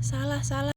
Salah.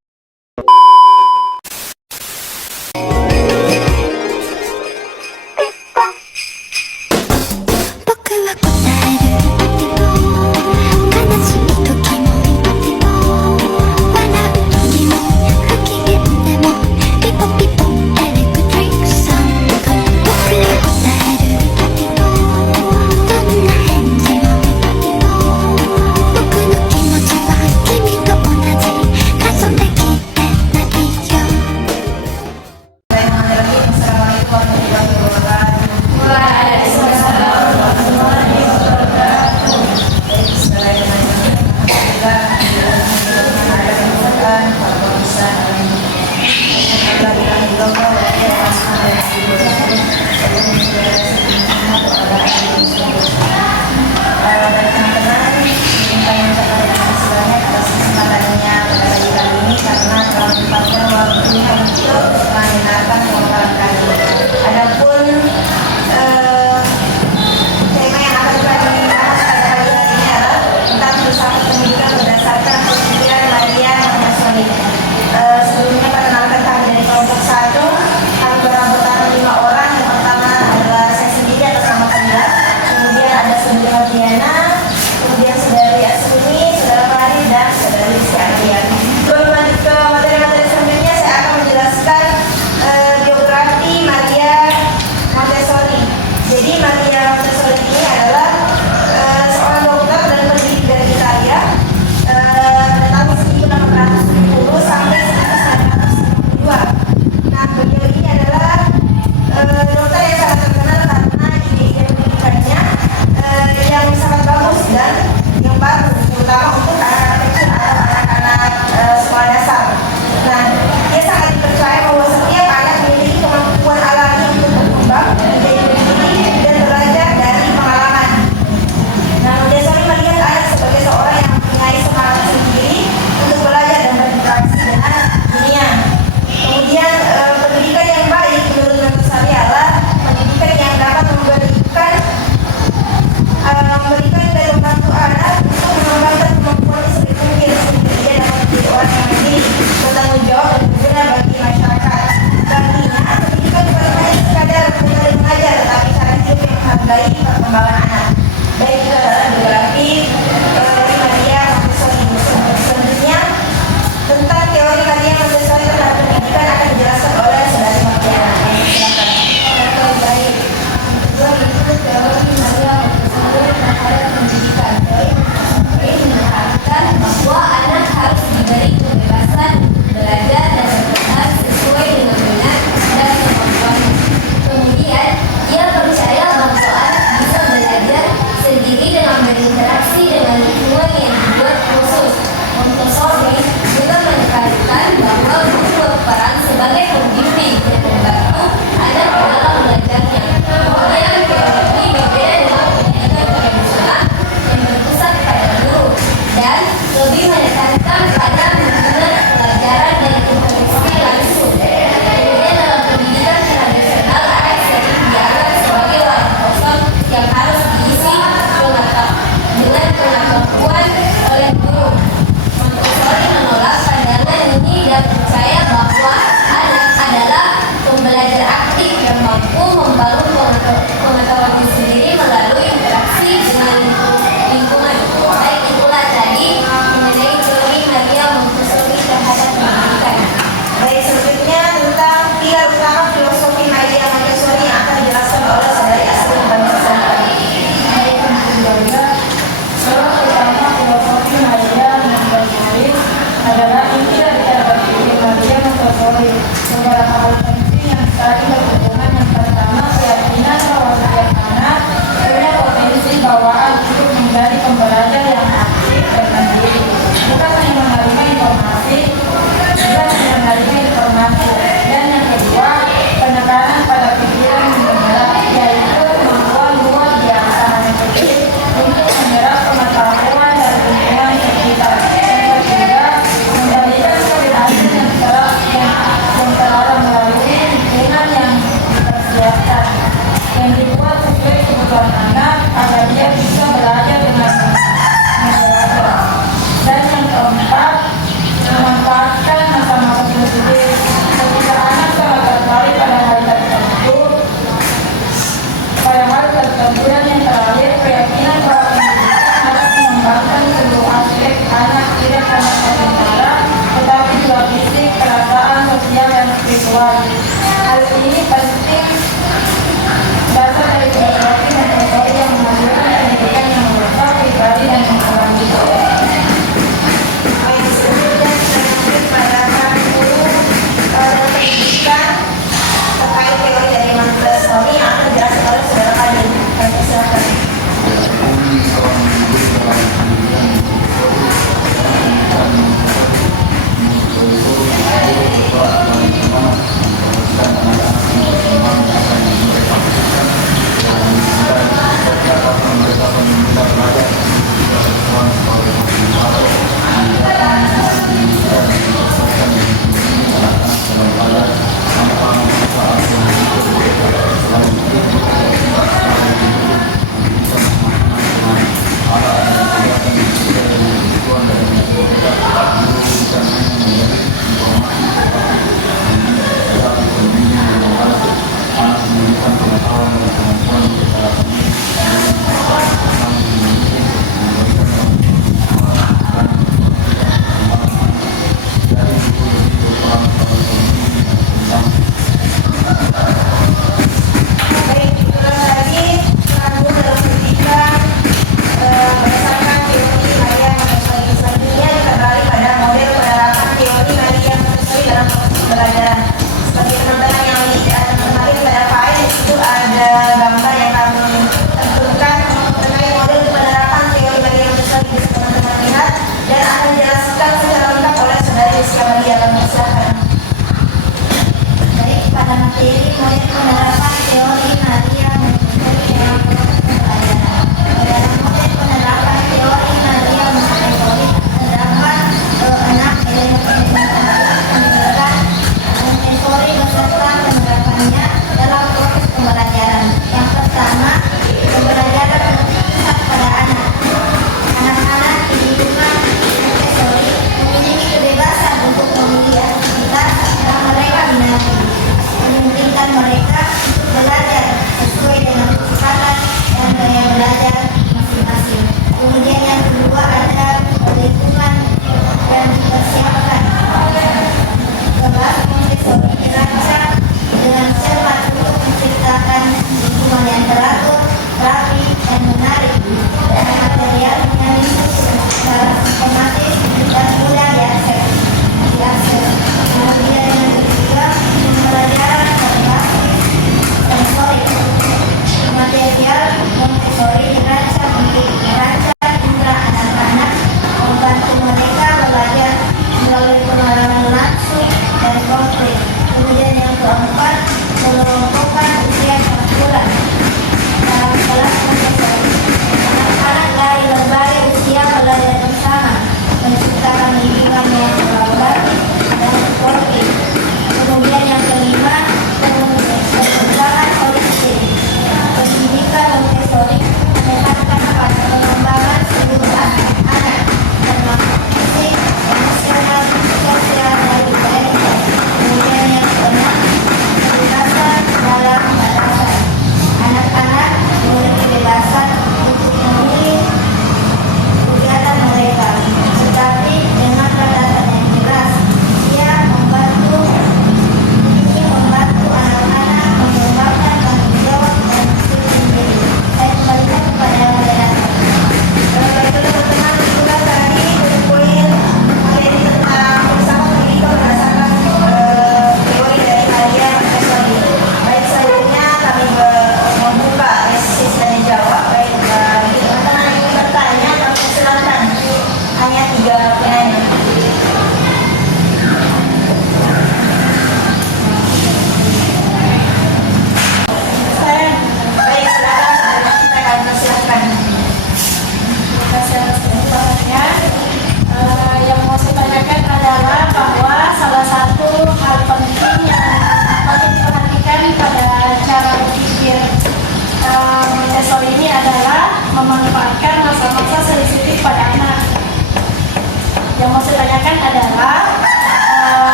seksual. Hal ini penting dasar dari pedagogi dan metode yang menghasilkan pendidikan yang berubah pribadi dan berkelanjutan. Pendidikan terkait teori dari Montessori yang akan dijelaskan oleh saudara kalian. Silakan.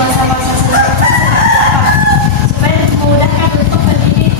masa-masa supaya memudahkan untuk pendidik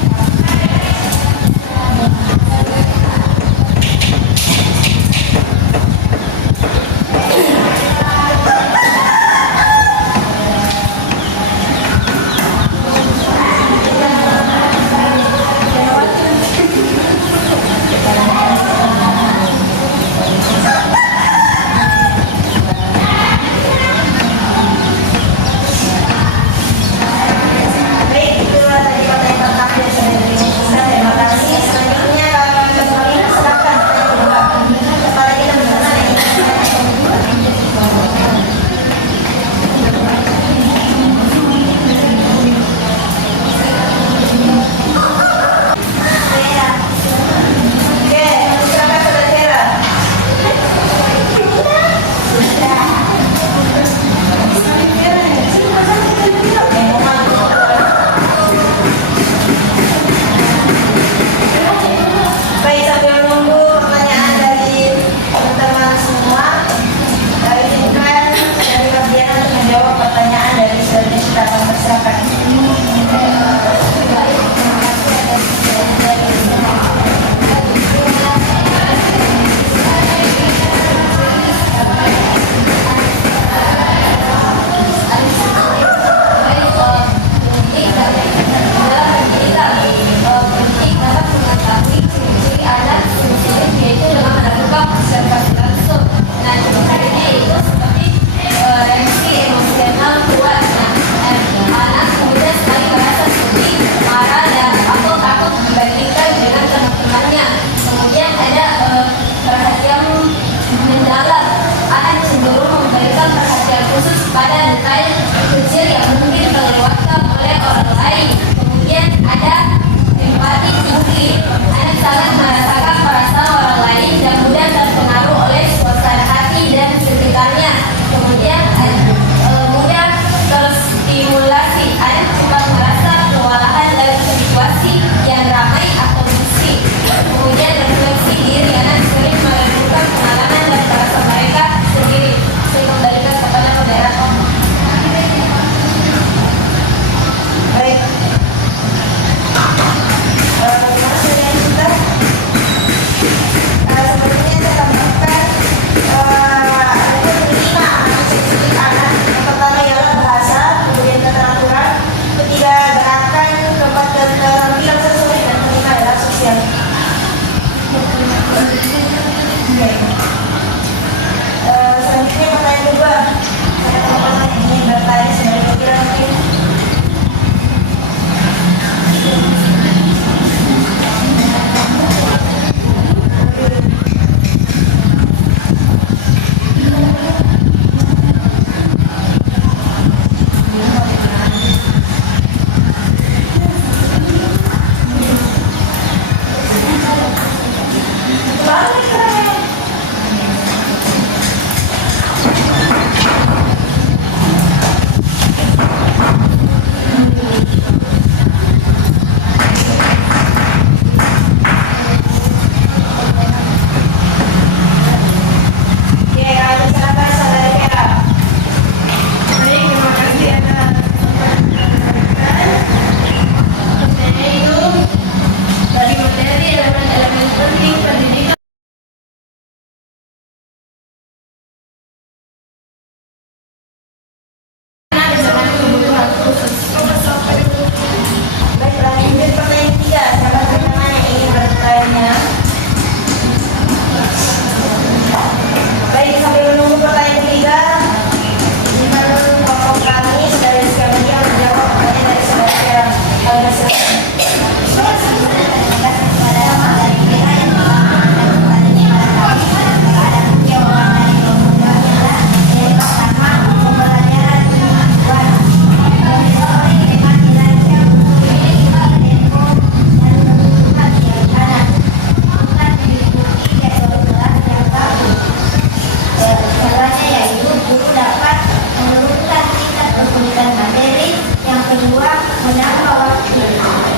kedua, menambah waktu.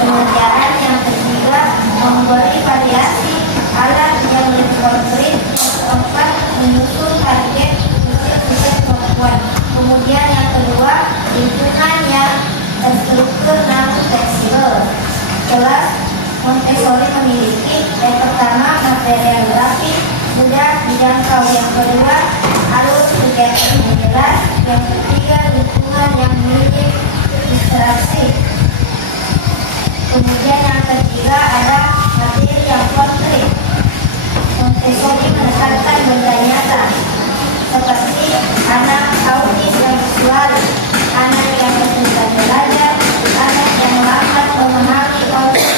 Pengerjaan yang ketiga, memberi variasi alat yang lebih konkret. Yang keempat, menyusun target usia perempuan. Kemudian yang kedua, lingkungan yang terstruktur namun fleksibel. Kelas Montessori memiliki yang pertama, material grafis mudah dijangkau. Yang kedua, alur kegiatan yang jelas. Yang ketiga, lingkungan yang minim distraksi. Kemudian yang ketiga ada materi yang konkret. Montessori menekankan benda nyata seperti anak autis yang visual, anak yang kesulitan belajar, anak yang lambat memahami konsep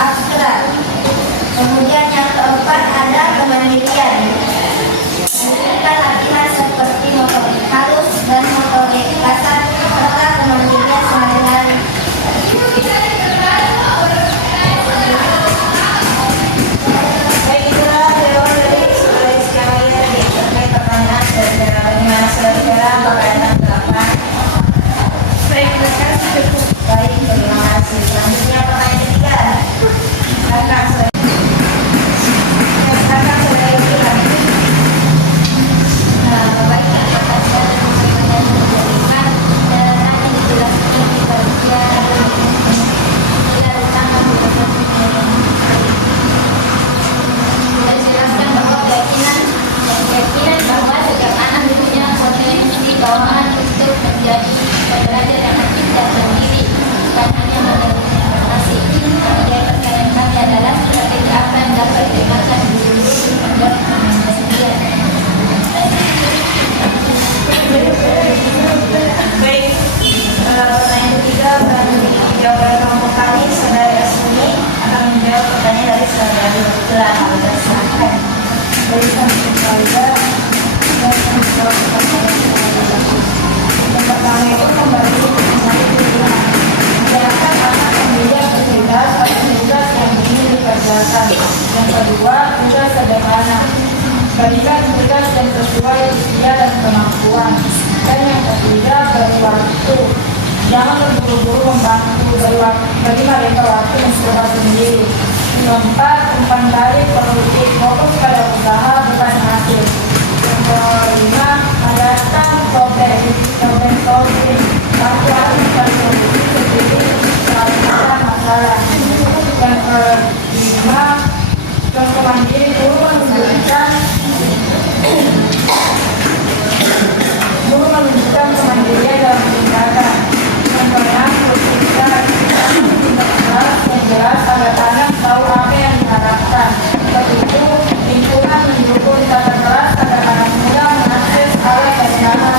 abstrak. Kemudian yang keempat ada kemandirian. Menunjukkan latihan seperti motorik halus dan motorik kasar serta kemandirian sehari-hari. Baik, itulah jawaban dari saudara sekalian terkait pertanyaan saudara. Bagaimana saudara? Apakah ada tanggapan? Baik, terima kasih. Baik, terima kasih. Selanjutnya pertanyaan ketiga. Kakak saudara. Kakak saudara Ilham. Nah, Bapak Ibu, atas pertanyaan yang diberikan dan hanya dijelaskan di bagian nilai utama sudah dijelaskan bahwa keyakinan bahwa setiap anak punya potensi bawaan untuk menjadi pembelajar yang aktif dan mandiri, bukan hanya menerima informasi. Kemudian pertanyaan kami adalah strategi apa yang dapat digunakan guru-guru untuk membuat pembelajaran. Baik, pertanyaan ketiga berarti dijawab oleh kelompok kami. Saudara Yasmini akan menjawab pertanyaan dari saudara Dila. Silakan. Dari kami keluarga dan menjawab pertanyaan. Yang pertama itu kembali ke pilihan. Menjalankan anak pemilih bertugas atau tugas yang ingin dikerjakan. Yang kedua, tugas sederhana. Berikan tugas yang sesuai usia dan kemampuan. Dan yang ketiga, beri waktu. Jangan terburu-buru membantu, bagi mereka waktu mencoba sendiri. Keempat, umpan balik produktif, fokus pada usaha bukan hasil. Yang kelima, adakan problem solving, bantuan mencari solusi sendiri menyelesaikan masalah. Yang kelima, contoh mandiri guru menunjukkan kemandirian dalam tindakan. Yang keenam, bertindak yang jelas agar anak tahu apa yang diharapkan. Ketujuh, lingkungan mendukung tata keras agar anak muda mengakses alat dan dana.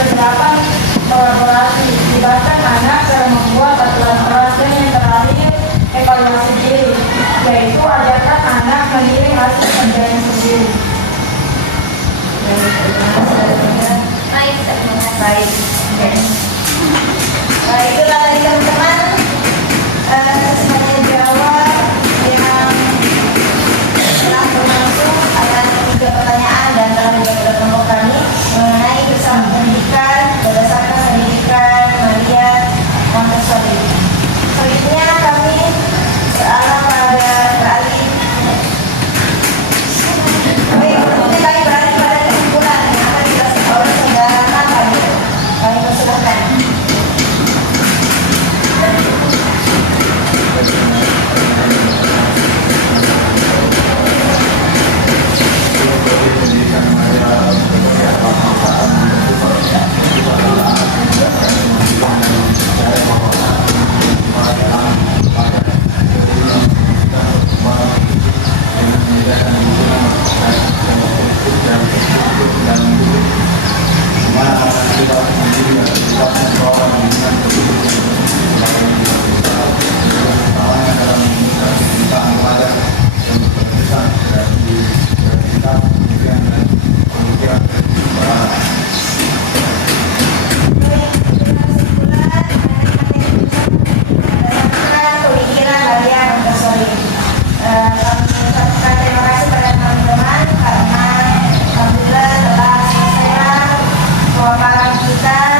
Kedelapan, kolaborasi, libatkan anak dalam membuat aturan kelas. Dan yang terakhir, evaluasi diri, yaitu ajarkan anak menilai hasil kerjanya sendiri. Baik, baik. Itulah tadi teman-teman semuanya jawab yang telah berlangsung atas 3 pertanyaan dan telah dijawab oleh kelompok kami mengenai bersama pendidikan berdasarkan pendidikan Maria Montessori. Selanjutnya kami searah pada beralih. Baik, kemudian kami beralih pada kesimpulan yang akan dijelaskan oleh saudara Natalia. Kami persilahkan. Kita